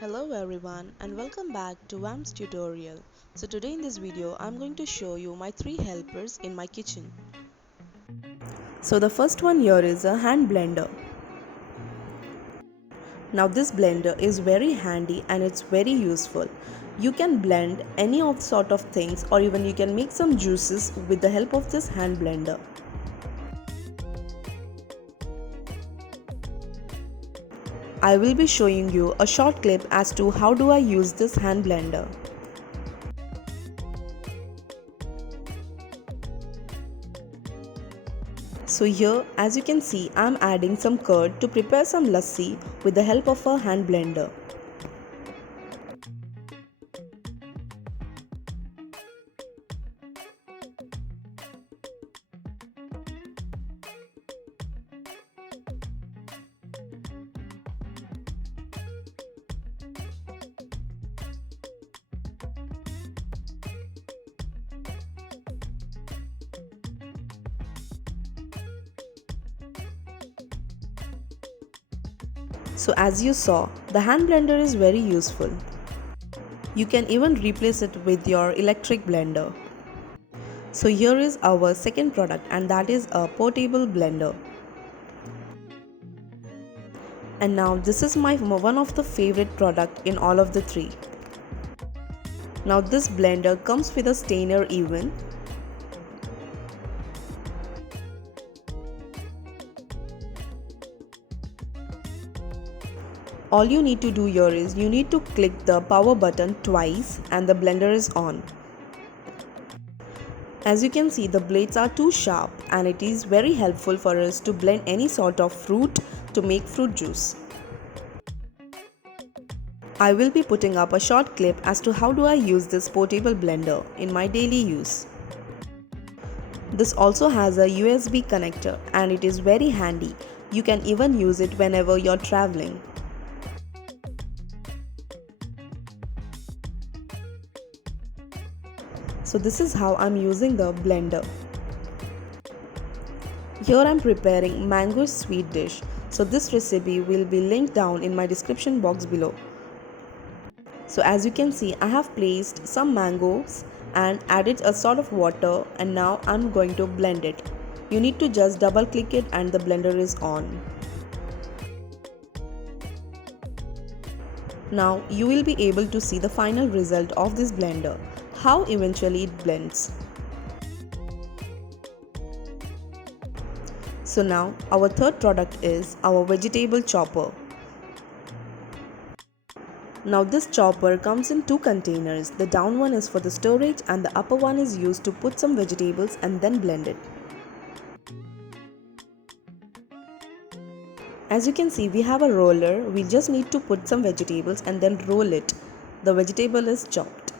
Hello everyone and welcome back to WAM'S tutorial. So today in this video I'm going to show you my 3 helpers in my kitchen. So the first one here is a hand blender. Now this blender is very handy and it's very useful. You can blend any of sort of things or even you can make some juices with the help of this hand blender. I will be showing you a short clip as to how do I use this hand blender. So here, as you can see, I am adding some curd to prepare some lassi with the help of a hand blender. So as you saw, the hand blender is very useful. You can even replace it with your electric blender. So here is our second product and that is a portable blender. And now this is my one of the favorite product in all of the three. Now this blender comes with a strainer even. All you need to do here is you need to click the power button twice and the blender is on. As you can see, the blades are too sharp and it is very helpful for us to blend any sort of fruit to make fruit juice. I will be putting up a short clip as to how do I use this portable blender in my daily use. This also has a USB connector and it is very handy. You can even use it whenever you're traveling. So this is how I'm using the blender. Here I'm preparing mango sweet dish. So this recipe will be linked down in my description box below. So as you can see, I have placed some mangoes and added a sort of water and now I'm going to blend it. You need to just double click it and the blender is on. Now you will be able to see the final result of this blender, how eventually it blends. So now our third product is our vegetable chopper. Now this chopper comes in two containers. The down one is for the storage and the upper one is used to put some vegetables and then blend it. As you can see, we have a roller. We just need to put some vegetables and then roll it. The vegetable is chopped.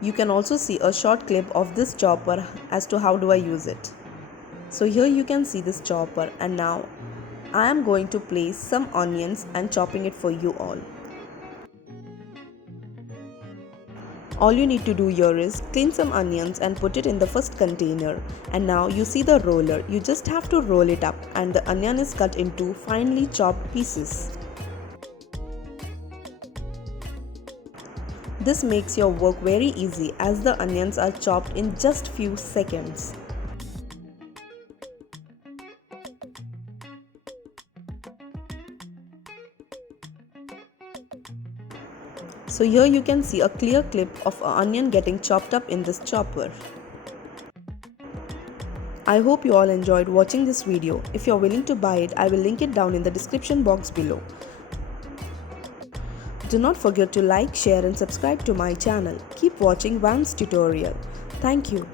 You can also see a short clip of this chopper as to how do I use it. So here you can see this chopper and now I am going to place some onions and chopping it for you all. All you need to do here is clean some onions and put it in the first container, and now you see the roller. You just have to roll it up and the onion is cut into finely chopped pieces. This makes your work very easy as the onions are chopped in just few seconds. So here you can see a clear clip of an onion getting chopped up in this chopper. I hope you all enjoyed watching this video. If you are willing to buy it, I will link it down in the description box below. Do not forget to like, share and subscribe to my channel. Keep watching WAM'S tutorial. Thank you.